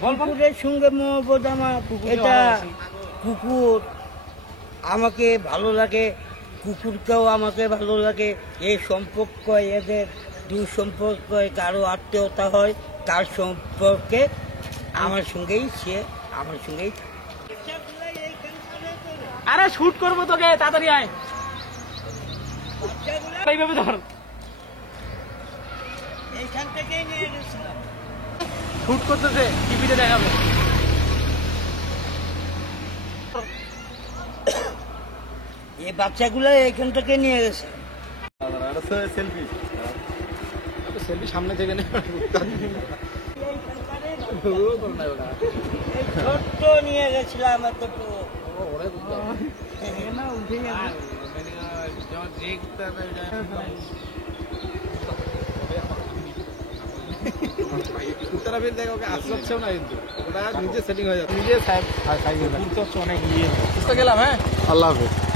কুকুরের সঙ্গে মহব্বত আমার, এটা কুকুর আমাকে ভালো লাগে, কুকুরকেও আমাকে ভালো লাগে। এই সম্পর্ক এদের দুই সম্পর্ক, কারো আত্মীয়তা হয়, তার সম্পর্কে আমার সঙ্গেই সে আমার সঙ্গেই। আরে শুট করবো তোকে, তাড়াতাড়ি আয়। এইভাবে ধর, এইখান থেকেই নিয়ে গেছিলাম। শুট করতেছে, টিভিতে দেখাবে। এই বাচ্চাগুলো এখান থেকে নিয়ে গেছে। সেলফি সামনে থেকে ছোট্ট নিয়ে গেছিলাম এতটুকু। উত্তরাবিল দেখো আসছেও না, কিন্তু ওটা নিজে সেটিং হয়ে যাবে, নিজে অনেক ইয়ে। গেলাম, হ্যাঁ, আল্লাহ হাফেজ।